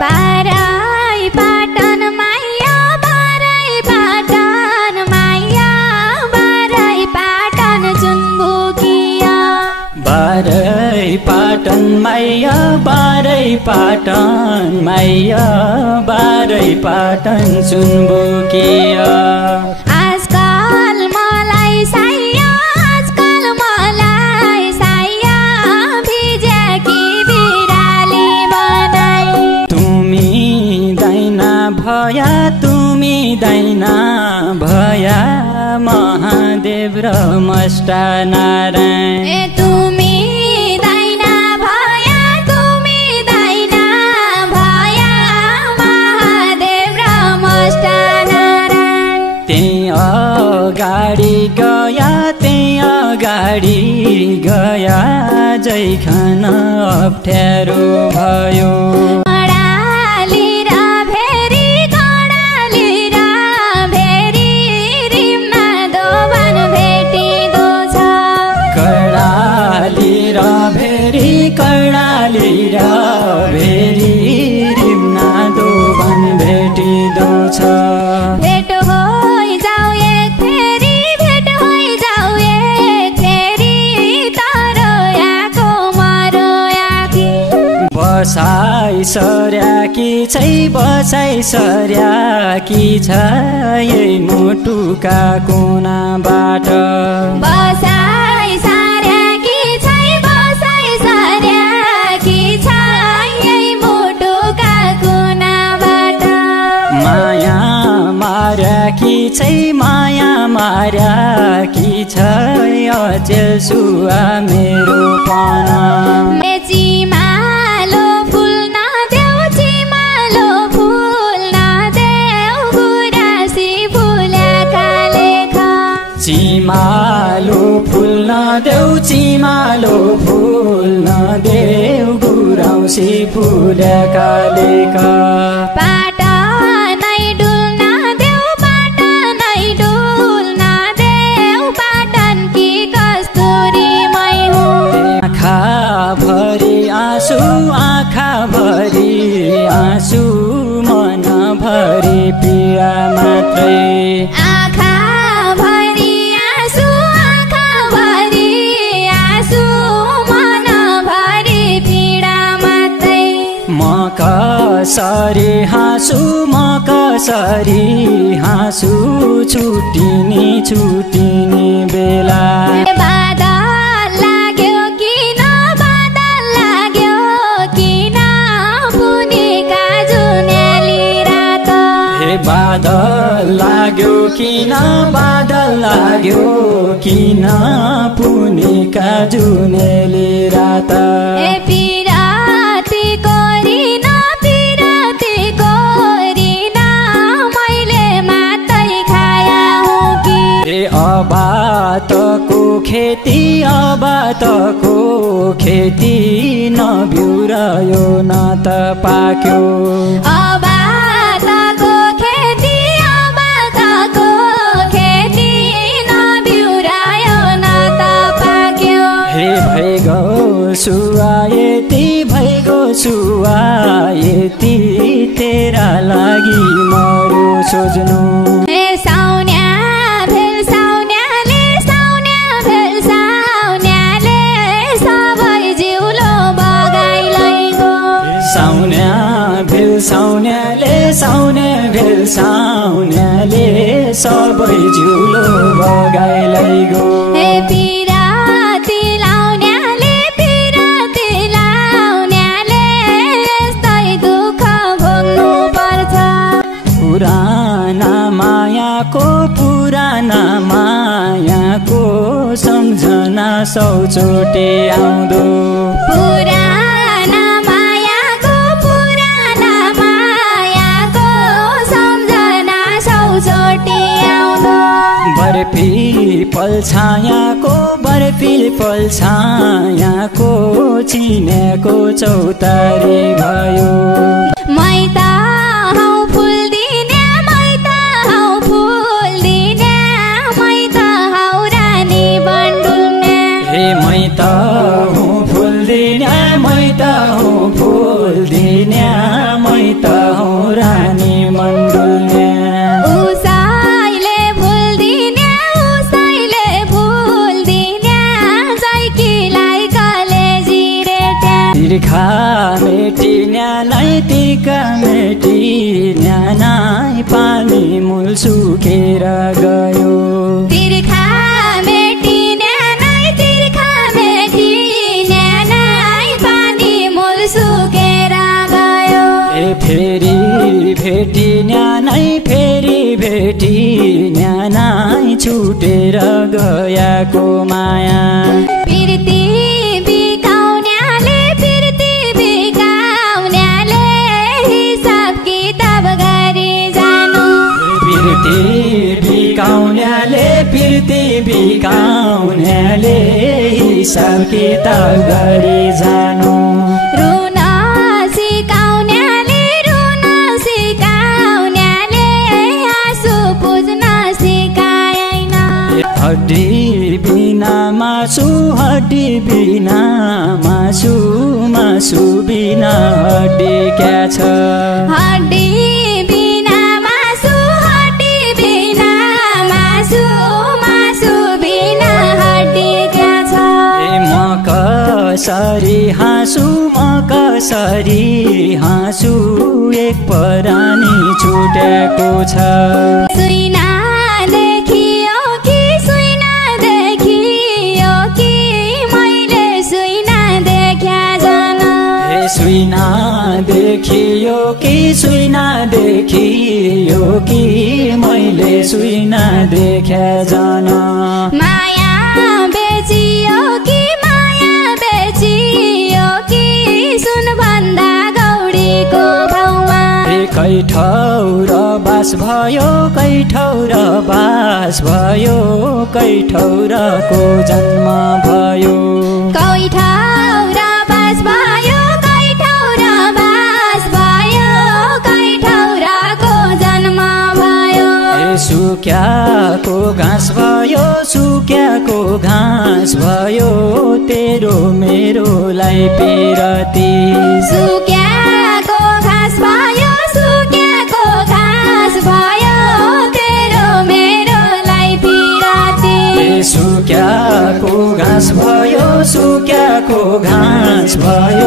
बाराई पाटन माया बाराई पाटन माया बाराई पाटन चुनबुकिया बाराई पाटन माया बाराई पाटन माया बाराई पाटन चुनबुकिया आजकल मलाई साया आजकल मलाई साया भिजेकी बिराली बनाई तुमी दाइना भया महादेव र मष्टा नारायण तुमी दाइना भया महादेव र मष्टा नारायण त्यही अगाडि गया जैखान अप्ठ्यारो भयो कर्णाली र भेरी रिम्ना दोबन भेटिदो छ भेट होइ जाऊ एक फेरी तर याको मरो याकी बसाइ सर्याकी छ यही मुटुका कुनाबाट बसाइ सार्याकी छ यही मुटुका कुनाबाट माया मार्याकी छ अचेल सुआ मेरो पाना चिमालो फुल नदेऊ गुराँसी फुलेका लेख चिमालो फुल नदेऊ गुराँसी फुलेका लेख पाटनै डुल्न देऊ पाटन कि कस्तुरी मै हुँ आँखा भरी आँसु मन भरी पीडा मात्रै आँखा भरी आँसु मन भरी पीडा मात्रै म कसरी हाँसु छुटिनी बेला बादल लाग्यो किन पुनिका जुनेली रात हे बादल लाग्यो किन पुनिका जुनेली रात पिराती कोरिन मैले मात्रै खाया हो कि अबातको खेती नबिउरायो न त पाक्यो अबातको खेती नबिउरायो न त पाक्यो हे भैगो सुवायती तेरा लागि मरो सोच्नु साउन्या भेल साउन्याले सबै जिउलो बगाइ लैगो साउन्या भेल साउन्याले सबै जिउलो बगाइ लैगो पिराती लाउन्याले यस्तै दुःख भोग्नु पर्छ पुराना मायाको सम्झना सौचोटि आउँदो पुराना मायाको सम्झना सौचोटि आउँदो बर्फिल छायाको चिनेको चौतारी भयो मैत हौ फुल दिने मैत हौ रानी बन्डुल्ने हे मैत हौ फुल दिने मैत न्यानै तिर्खा मेटी न्यानै पानी मूल सुकेर गयो तिर्खा मेटी न्यानै न्यानै पानी मूल सुकेर गयो फेरि भेटी न्यानै फेरि भेटी न्यानै छुटेर गयाको माया पिर्ती बिकाउन्याले हिसाब किताब गरी जानु पिर्ती बिकाउन्याले हिसाब किताब गरी जानु रुन सिकाउन्याले आँसु पुज्न सिकाएन हड्डी बिना मासु हड्डी बिना मासु मासु बिना हड्डी क्या छ हड्डी बिना मासु हड्डी बिना मासु मासु बिना हड्डी क्या छ म कसरी हाँसु एक परानी छुटेको छ सुइना देखियो कि मैले सुइना देख्या जन सुइना देखियो कि मैले सुइना देख्या जन माया बेचियो कि सुन भन्दा गौडीको भाउमा कै ठाउँ बास को जन्म भयो कै ठाउँ को जन्म भयो सुक्याको घाँस भयो तेरो मेरोलाई पिरती सुक्याको घाँस भयो तेरो मेरोलाई पिरती सुक्याको घाँस भयो